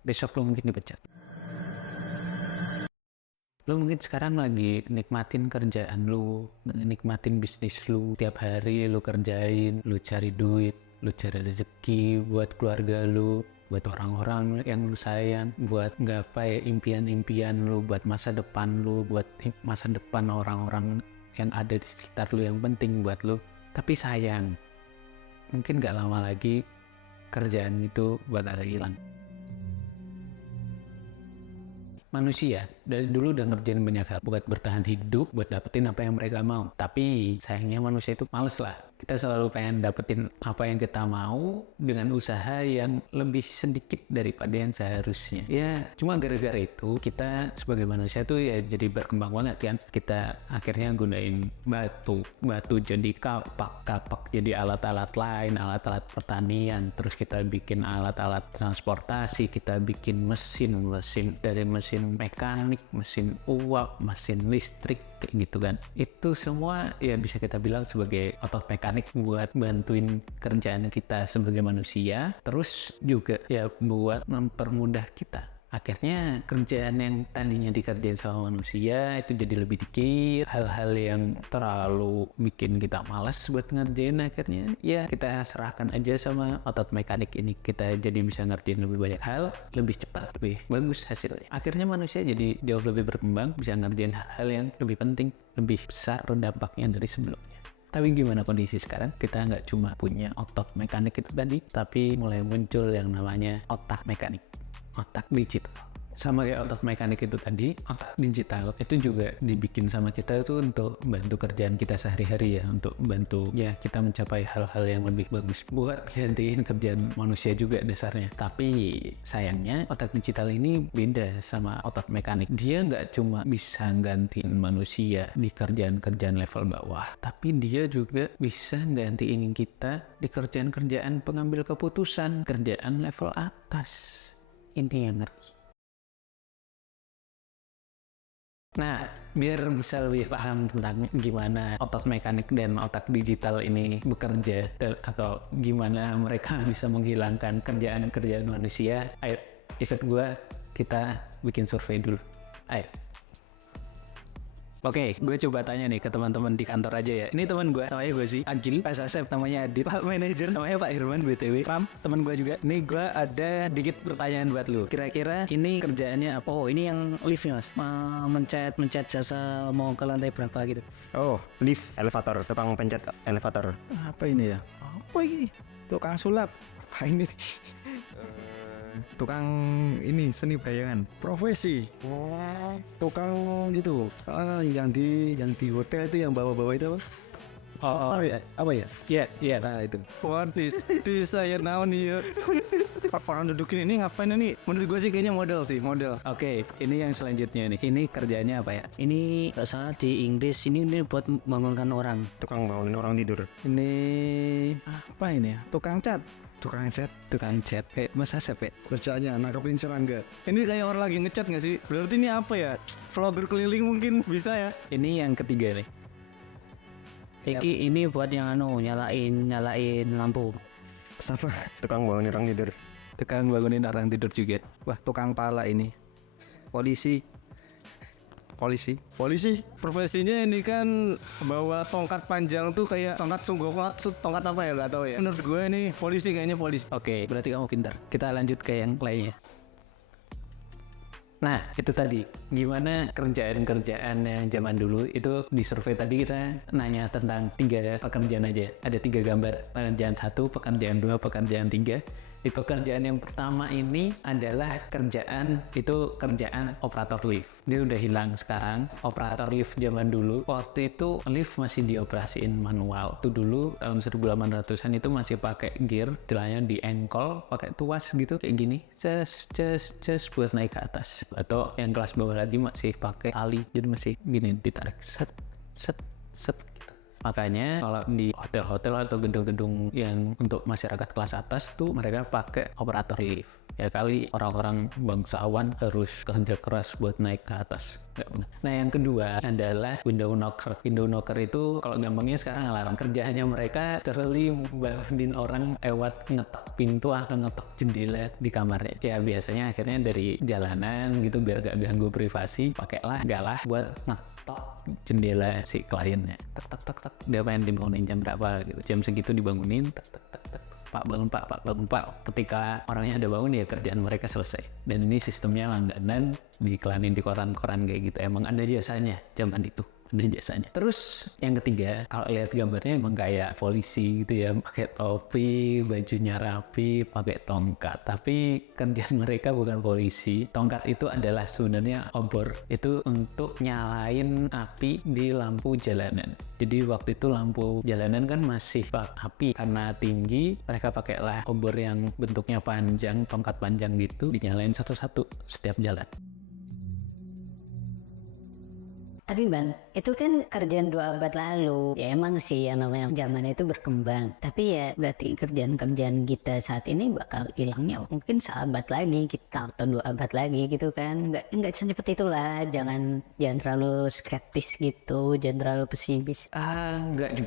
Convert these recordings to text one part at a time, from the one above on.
besok lo mungkin dipecat. Lo mungkin sekarang lagi nikmatin kerjaan lo, nikmatin bisnis lo, tiap hari lo kerjain, lo cari duit, lo cari rezeki buat keluarga lo, buat orang-orang yang lo sayang, buat nggapai impian-impian lo, buat masa depan lo, buat masa depan orang-orang yang ada di sekitar lo yang penting buat lo. Tapi sayang, mungkin gak lama lagi kerjaan itu bakal hilang. Manusia dari dulu udah ngerjain banyak hal buat bertahan hidup, buat dapetin apa yang mereka mau. Tapi sayangnya manusia itu males lah. Kita selalu pengen dapetin apa yang kita mau dengan usaha yang lebih sedikit daripada yang seharusnya. Ya cuma gara-gara itu kita sebagai manusia tuh ya jadi berkembang banget kan. Kita akhirnya gunain batu jadi kapak jadi alat-alat lain, alat-alat pertanian. Terus kita bikin alat-alat transportasi, kita bikin mesin dari mesin mekanik, mesin uap, mesin listrik kayak gitu kan. Itu semua ya bisa kita bilang sebagai otot mekanik buat bantuin kerjaan kita sebagai manusia, terus juga ya buat mempermudah kita. Akhirnya kerjaan yang tadinya dikerjain sama manusia itu jadi lebih dikit, hal-hal yang terlalu bikin kita malas buat ngerjain akhirnya ya kita serahkan aja sama otot mekanik ini. Kita jadi bisa ngerjain lebih banyak hal, lebih cepat, lebih bagus hasilnya. Akhirnya manusia jadi jauh lebih berkembang, bisa ngerjain hal-hal yang lebih penting, lebih besar dampaknya dari sebelumnya. Tapi gimana kondisi sekarang? Kita nggak cuma punya otot mekanik itu tadi, tapi mulai muncul yang namanya otak mekanik, otak digital. Sama kayak otak mekanik itu tadi, otak digital itu juga dibikin sama kita itu untuk bantu kerjaan kita sehari-hari ya, untuk bantu ya kita mencapai hal-hal yang lebih bagus, buat gantiin kerjaan manusia juga dasarnya. Tapi sayangnya otak digital ini beda sama otak mekanik. Dia nggak cuma bisa gantiin manusia di kerjaan-kerjaan level bawah, tapi dia juga bisa gantiin kita di kerjaan-kerjaan pengambil keputusan, kerjaan level atas. Ini yang ngeri. Nah, biar bisa lebih paham tentang gimana otot mekanik dan otak digital ini bekerja atau gimana mereka bisa menghilangkan kerjaan-kerjaan manusia, ayo ikut gua, kita bikin survei dulu. Ayo. Oke, gue coba tanya nih ke teman-teman di kantor aja ya. Ini teman gue, namanya gue sih Agil, Pak Asep namanya Adit, Pak Manajer namanya Pak Irman BTW, Ram teman gue juga. Nih gue ada dikit pertanyaan buat lu. Kira-kira ini kerjaannya apa? Oh, ini yang lift nih, Mas. Mencet jasa mau ke lantai berapa gitu. Oh, lift, elevator, tukang pencet elevator. Apa ini ya? Apa ini? Tukang sulap. Apa ini? Tukang ini seni bayangan. Profesi. Tukang itu. Yang di hotel itu yang bawa-bawa itu apa? Oh. Apa ya? Iya. Nah itu. What is saya naon ya? Orang dudukin ini ngapain ini? Menurut gue sih kayaknya model. Oke, ini yang selanjutnya nih. Ini kerjanya apa ya? Ini nggak salah di Inggris ini buat membangunkan orang. Tukang bangunin orang tidur. Ini apa ini ya? Tukang cat. Tukang cat kayak Mas Asep ya? Kerjaannya nangkepin serangga. Ini kayak orang lagi ngecat nggak sih? Berarti ini apa ya? Vlogger keliling mungkin bisa ya? Ini yang ketiga nih. Ini buat yang nyalain lampu. Siapa? Tukang bangunin orang tidur. Tukang bangunin orang tidur juga. Wah, tukang pala ini. Polisi. Profesinya ini kan bawa tongkat panjang tuh kayak tongkat sunggokmat, tongkat apa ya nggak tahu ya. Menurut gue ini kayaknya polisi. Oke, berarti kamu pintar. Kita lanjut ke yang lainnya. Nah, itu tadi. Gimana kerjaan-kerjaan yang zaman dulu itu di survei tadi kita nanya tentang 3 pekerjaan aja. Ada 3 gambar. Pekerjaan 1, pekerjaan 2, pekerjaan 3. Di pekerjaan yang pertama ini adalah kerjaan operator lift. Dia udah hilang sekarang. Operator lift zaman dulu, waktu itu lift masih dioperasiin manual. Itu dulu tahun 1800-an itu masih pakai gear, istilahnya di engkol, pakai tuas gitu kayak gini. Ces buat naik ke atas. Atau yang kelas bawah lagi masih pakai tali, jadi masih gini ditarik set gitu. Makanya kalau di hotel-hotel atau gedung-gedung yang untuk masyarakat kelas atas tuh mereka pakai operator lift. Ya kali orang-orang bangsawan harus kerja keras buat naik ke atas. Nah yang kedua adalah window knocker. Window knocker itu kalau gampangnya sekarang alarm. Kerjaannya mereka literally bangunin orang lewat ngetok pintu atau ngetok jendela di kamarnya. Ya biasanya akhirnya dari jalanan gitu biar gak ganggu privasi, pakailah galah buat ngetok jendela si kliennya. Tek tek tek tek. Dia pengen dibangunin jam berapa gitu. Jam segitu dibangunin. Tek tek tek tek. Pak bangun Pak. Ketika orangnya ada bangun ya kerjaan mereka selesai. Dan ini sistemnya langganan, diiklanin di koran-koran kayak gitu. Emang ada jasanya zaman itu. Ada jasanya. Terus yang ketiga, kalau lihat gambarnya emang kayak polisi gitu ya, pakai topi, bajunya rapi, pakai tongkat. Tapi kerjaan mereka bukan polisi. Tongkat itu adalah sebenarnya obor. Itu untuk nyalain api di lampu jalanan. Jadi waktu itu lampu jalanan kan masih api karena tinggi. Mereka pakailah obor yang bentuknya panjang, tongkat panjang gitu, dinyalain satu-satu setiap jalan. Tapi Bang, itu kan kerjaan 2 abad lalu. Ya emang sih yang namanya zaman itu berkembang. Tapi ya berarti kerjaan-kerjaan kita saat ini bakal hilangnya mungkin seabad lagi kita atau 2 abad lagi gitu kan. Nggak secepat itulah. Jangan terlalu skeptis gitu, jangan terlalu pesimis. Nggak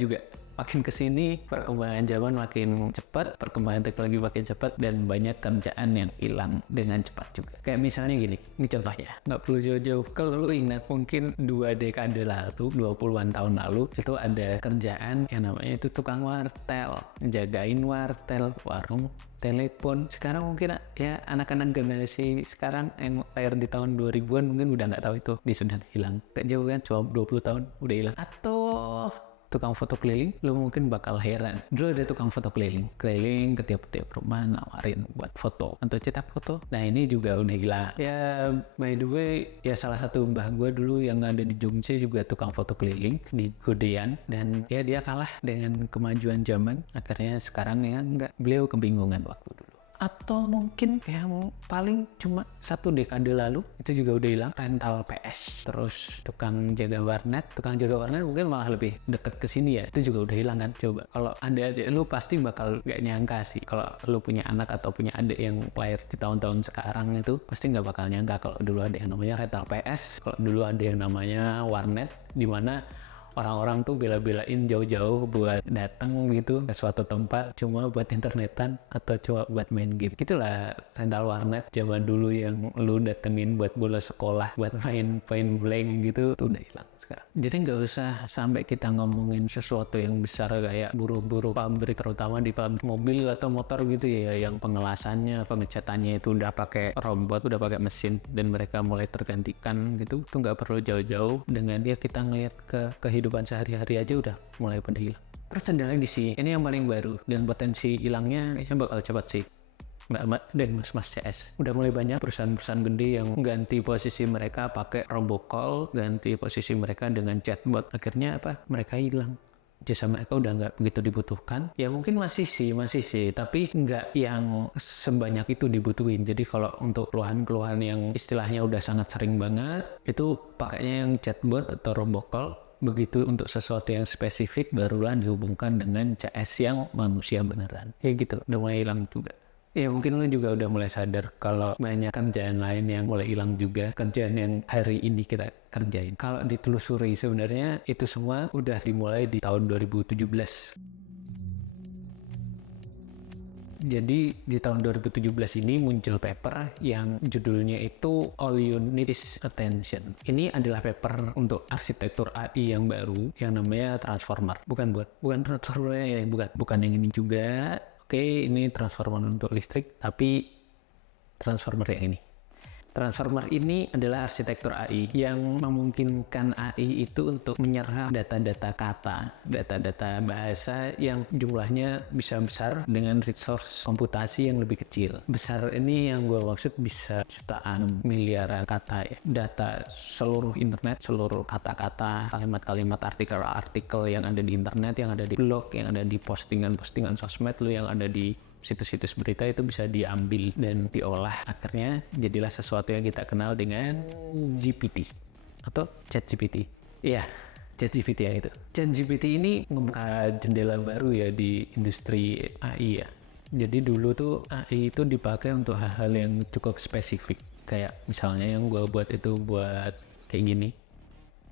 juga. Makin kesini perkembangan zaman makin cepat, perkembangan teknologi makin cepat, dan banyak kerjaan yang hilang dengan cepat juga. Kayak misalnya gini, ini contohnya, nggak perlu jauh-jauh. Kalau lu ingat mungkin 2 dekade lalu, 20-an tahun lalu, itu ada kerjaan yang namanya itu tukang wartel, jagain wartel, warung telepon. Sekarang mungkin ya anak-anak generasi sekarang yang lahir di tahun 2000-an mungkin udah nggak tahu itu, dia sudah hilang. Gak jauh kan, cuma 20 tahun udah hilang. Atau tukang foto keliling, lu mungkin bakal heran. Dulu ada tukang foto keliling ke tiap-tiap rumah nawarin buat foto atau cetak foto. Nah ini juga udah hilang. Ya by the way, ya salah satu mbah gue dulu yang ada di Jogja juga tukang foto keliling di Godean, dan ya dia kalah dengan kemajuan zaman. Akhirnya sekarang ya enggak, beliau kebingungan waktu dulu. Atau mungkin yang paling cuma 1 dekade lalu itu juga udah hilang, rental PS. Terus tukang jaga warnet mungkin malah lebih deket ke sini ya, itu juga udah hilang kan. Coba kalau adik-adik lu pasti bakal gak nyangka sih, kalau lu punya anak atau punya adik yang lahir di tahun-tahun sekarang itu pasti gak bakal nyangka kalau dulu ada yang namanya rental PS, kalau dulu ada yang namanya warnet, dimana orang-orang tuh bela-belain jauh-jauh buat datang gitu ke suatu tempat cuma buat internetan atau cuma buat main game. Gitulah rental warnet zaman dulu yang lu datengin buat bolos sekolah, buat main blank gitu, tuh udah hilang sekarang. Jadi nggak usah sampai kita ngomongin sesuatu yang besar kayak buru-buru pabrik, terutama di pabrik mobil atau motor gitu ya, yang pengelasannya, pengecatannya itu udah pakai robot, udah pakai mesin, dan mereka mulai tergantikan gitu. Tuh nggak perlu jauh-jauh, dengan dia kita ngelihat ke kehidupan sehari-hari aja udah mulai pada hilang. Terus ada lagi sih, ini yang paling baru dan potensi hilangnya kayaknya bakal cepat sih. Mbak-mbak dan mas-mas CS. Udah mulai banyak perusahaan-perusahaan gede yang ganti posisi mereka pakai robocall, ganti posisi mereka dengan chatbot. Akhirnya apa? Mereka hilang. Jasa mereka udah nggak begitu dibutuhkan. Ya mungkin masih sih, tapi nggak yang sebanyak itu dibutuhin. Jadi kalau untuk keluhan-keluhan yang istilahnya udah sangat sering banget, itu pakainya yang chatbot atau robocall. Begitu untuk sesuatu yang spesifik barulah dihubungkan dengan CS yang manusia beneran. Ya gitu, udah mulai hilang juga. Ya mungkin lo juga udah mulai sadar kalau banyak kerjaan lain yang mulai hilang juga, kerjaan yang hari ini kita kerjain. Kalau ditelusuri sebenarnya itu semua udah dimulai di tahun 2017. Jadi di tahun 2017 ini muncul paper yang judulnya itu All You Need Is Attention. Ini adalah paper untuk arsitektur AI yang baru yang namanya transformer. Bukan transformer yang bukan yang ini juga. Oke, ini transformer untuk listrik, tapi transformer yang ini. Transformer ini adalah arsitektur AI yang memungkinkan AI itu untuk menyerap data-data kata, data-data bahasa yang jumlahnya bisa besar dengan resource komputasi yang lebih kecil. Besar ini yang gue maksud bisa jutaan, miliaran kata ya. Data seluruh internet, seluruh kata-kata, kalimat-kalimat, artikel-artikel yang ada di internet, yang ada di blog, yang ada di postingan-postingan sosmed lu, yang ada di situs-situs berita, itu bisa diambil dan diolah. Akhirnya jadilah sesuatu yang kita kenal dengan GPT atau ChatGPT. Iya, ChatGPT yang itu. ChatGPT ini ngebuka jendela baru ya di industri AI ya. Jadi dulu tuh AI itu dipakai untuk hal-hal yang cukup spesifik. Kayak misalnya yang gue buat itu buat kayak gini,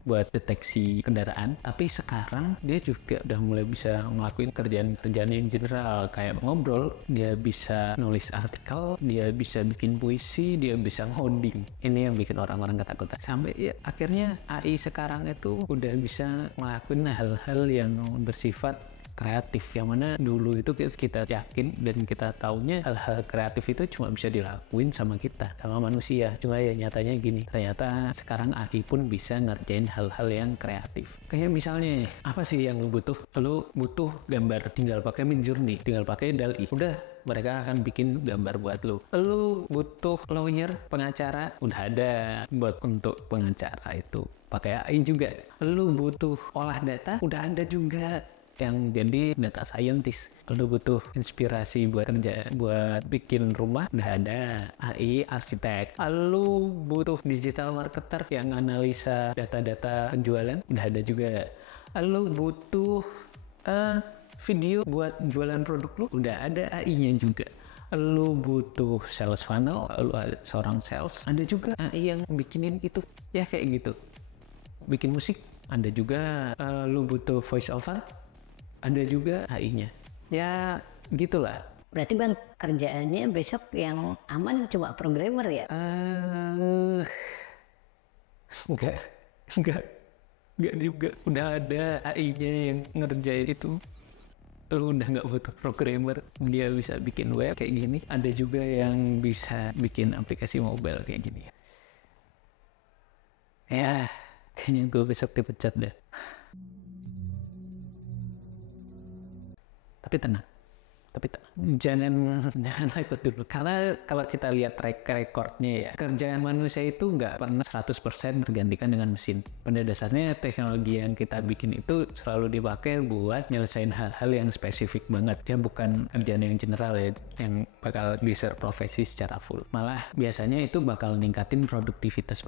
buat deteksi kendaraan. Tapi sekarang dia juga udah mulai bisa ngelakuin kerjaan-kerjaan yang general, kayak ngobrol, dia bisa nulis artikel, dia bisa bikin puisi, dia bisa ngoding. Ini yang bikin orang-orang ketakutan. Sampai ya akhirnya AI sekarang itu udah bisa ngelakuin hal-hal yang bersifat kreatif, yang mana dulu itu kita yakin dan kita taunya hal-hal kreatif itu cuma bisa dilakuin sama kita, sama manusia. Cuma ya nyatanya gini, ternyata sekarang AI pun bisa ngerjain hal-hal yang kreatif. Kayak misalnya, apa sih yang lu butuh? Lu butuh gambar, tinggal pakai Midjourney, tinggal pakai DALL-E. Udah, mereka akan bikin gambar buat lu. Lu butuh lawyer, pengacara, udah ada buat untuk pengacara itu. Pakai AI juga. Lu butuh olah data, udah ada juga yang jadi data scientist. Lu butuh inspirasi buat kerja, buat bikin rumah, udah ada AI arsitek. Lu butuh digital marketer yang analisa data-data penjualan, udah ada juga. Lu butuh video buat jualan produk lu, udah ada AI-nya juga. Lu butuh sales funnel, lu ada seorang sales, ada juga AI yang bikinin itu. Ya kayak gitu. Bikin musik, ada juga. Lu butuh voice over, ada juga AI-nya. Ya gitulah. Berarti Bang, kerjaannya besok yang aman cuma programmer ya? Enggak juga. Udah ada AI-nya yang ngerjain itu. Lu udah nggak butuh programmer, dia bisa bikin web kayak gini. Ada juga yang bisa bikin aplikasi mobile kayak gini. Ya, kayaknya gue besok dipecat deh. Tapi tenang, jangan ikut dulu, karena kalau kita lihat track recordnya ya, kerjaan manusia itu nggak pernah 100% tergantikan dengan mesin. Pada dasarnya teknologi yang kita bikin itu selalu dipakai buat nyelesain hal-hal yang spesifik banget. Dia bukan kerjaan yang general ya, yang bakal bisa profesi secara full. Malah biasanya itu bakal ningkatin produktivitas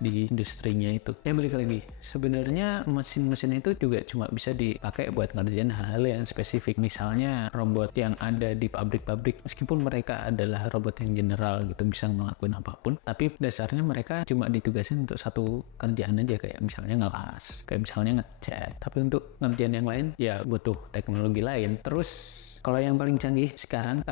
di industrinya itu. Ya balik lagi, sebenarnya mesin-mesin itu juga cuma bisa dipakai buat ngerjain hal-hal yang spesifik. Misalnya robot yang ada di pabrik-pabrik, meskipun mereka adalah robot yang general gitu, bisa ngelakuin apapun, tapi dasarnya mereka cuma ditugasin untuk satu kerjaan aja, kayak misalnya ngelas, kayak misalnya ngecat. Tapi untuk ngerjain yang lain ya butuh teknologi lain. Terus kalau yang paling canggih sekarang,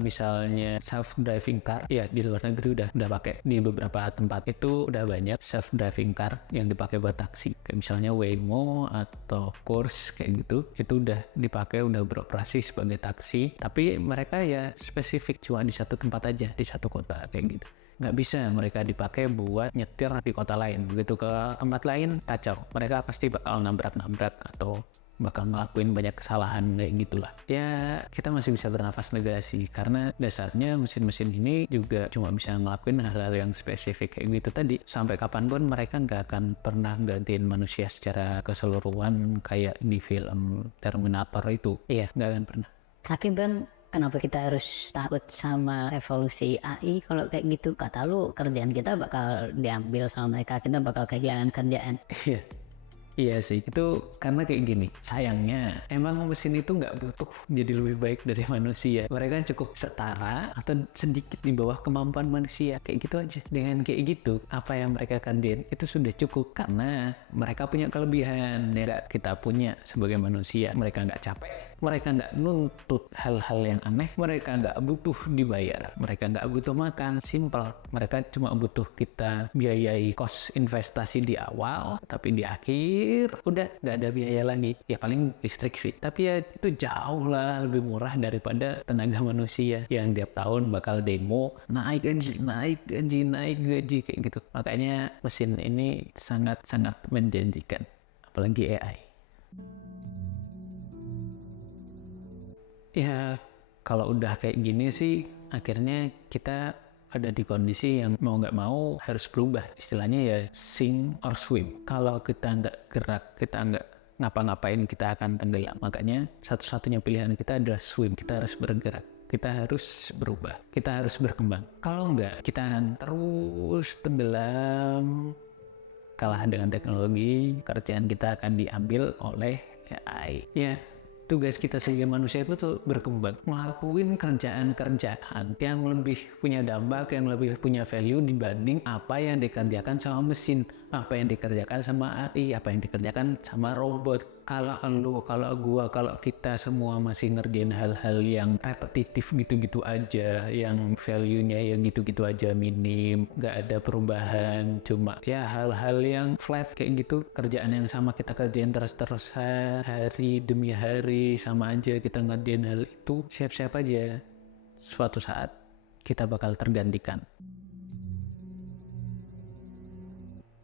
misalnya self-driving car, ya di luar negeri udah pakai. Di beberapa tempat itu udah banyak self-driving car yang dipakai buat taksi. Kayak misalnya Waymo atau Course kayak gitu, itu udah dipakai, udah beroperasi sebagai taksi. Tapi mereka ya spesifik cuma di satu tempat aja, di satu kota kayak gitu. Nggak bisa mereka dipakai buat nyetir di kota lain. Begitu ke tempat lain, kacau. Mereka pasti bakal nabrak-nabrak atau bakal ngelakuin banyak kesalahan kayak gitulah. Ya kita masih bisa bernafas lega sih, karena dasarnya mesin-mesin ini juga cuma bisa ngelakuin hal-hal yang spesifik kayak gitu tadi. Sampai kapanpun mereka nggak akan pernah gantiin manusia secara keseluruhan kayak di film Terminator itu. Iya, nggak akan pernah. Tapi Bang, kenapa kita harus takut sama revolusi AI? Kalau kayak gitu, kata lu kerjaan kita bakal diambil sama mereka, kita bakal kehilangan kerjaan. Iya sih, itu karena kayak gini, sayangnya emang mesin itu nggak butuh jadi lebih baik dari manusia. Mereka cukup setara atau sedikit di bawah kemampuan manusia, kayak gitu aja. Dengan kayak gitu, apa yang mereka kerjain itu sudah cukup, karena mereka punya kelebihan yang nggak kita punya sebagai manusia. Mereka nggak capek, mereka nggak nuntut hal-hal yang aneh, mereka nggak butuh dibayar, mereka nggak butuh makan, simple. Mereka cuma butuh kita biayai kos investasi di awal, tapi di akhir udah nggak ada biaya lagi. Ya paling listrik sih, tapi ya itu jauh lah lebih murah daripada tenaga manusia yang tiap tahun bakal demo naik gaji kayak gitu. Makanya mesin ini sangat-sangat menjanjikan, apalagi AI. Ya kalau udah kayak gini sih, akhirnya kita ada di kondisi yang mau nggak mau harus berubah. Istilahnya ya sink or swim. Kalau kita nggak gerak, kita nggak ngapa-ngapain, kita akan tenggelam. Makanya satu-satunya pilihan kita adalah swim. Kita harus bergerak, kita harus berubah, kita harus berkembang. Kalau nggak, kita akan terus tenggelam kalah dengan teknologi, kerjaan kita akan diambil oleh AI. Ya, tugas kita sebagai manusia itu tuh berkembang, ngelakuin kerjaan-kerjaan yang lebih punya dampak, yang lebih punya value dibanding apa yang dikerjakan sama mesin, apa yang dikerjakan sama AI, apa yang dikerjakan sama robot. Kalau kita semua masih ngerjain hal-hal yang repetitif gitu-gitu aja, yang value-nya yang gitu-gitu aja minim, nggak ada perubahan, cuma ya hal-hal yang flat kayak gitu, kerjaan yang sama kita kerjain terus-terusan hari demi hari, sama aja kita ngerjain hal itu, siap-siap aja suatu saat kita bakal tergantikan.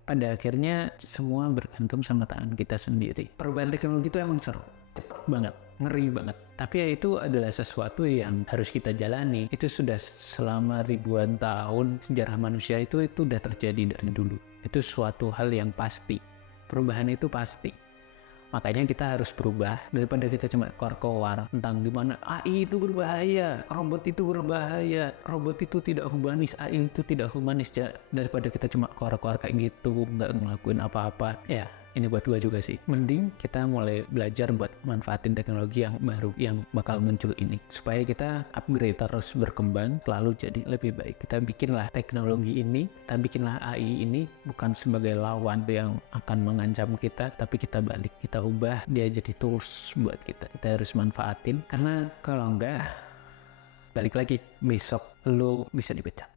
Pada akhirnya semua bergantung sama tangan kita sendiri. Perubahan teknologi itu emang seru, cepet banget, ngeri banget. Tapi ya itu adalah sesuatu yang harus kita jalani. Itu sudah selama ribuan tahun sejarah manusia itu udah terjadi dari dulu. Itu suatu hal yang pasti. Perubahan itu pasti. Makanya kita harus berubah daripada kita cuma koar-koar tentang gimana AI itu berbahaya, robot itu berbahaya, robot itu tidak humanis, AI itu tidak humanis. Daripada kita cuma koar-koar kayak gitu, nggak ngelakuin apa-apa. Ya, ini buat gua juga sih. Mending kita mulai belajar buat manfaatin teknologi yang baru yang bakal muncul ini. Supaya kita upgrade terus berkembang, selalu jadi lebih baik. Kita bikinlah teknologi ini, kita bikinlah AI ini bukan sebagai lawan yang akan mengancam kita, tapi kita balik. Kita ubah dia jadi tools buat kita. Kita harus manfaatin, karena kalau enggak, balik lagi besok lo bisa dipecat.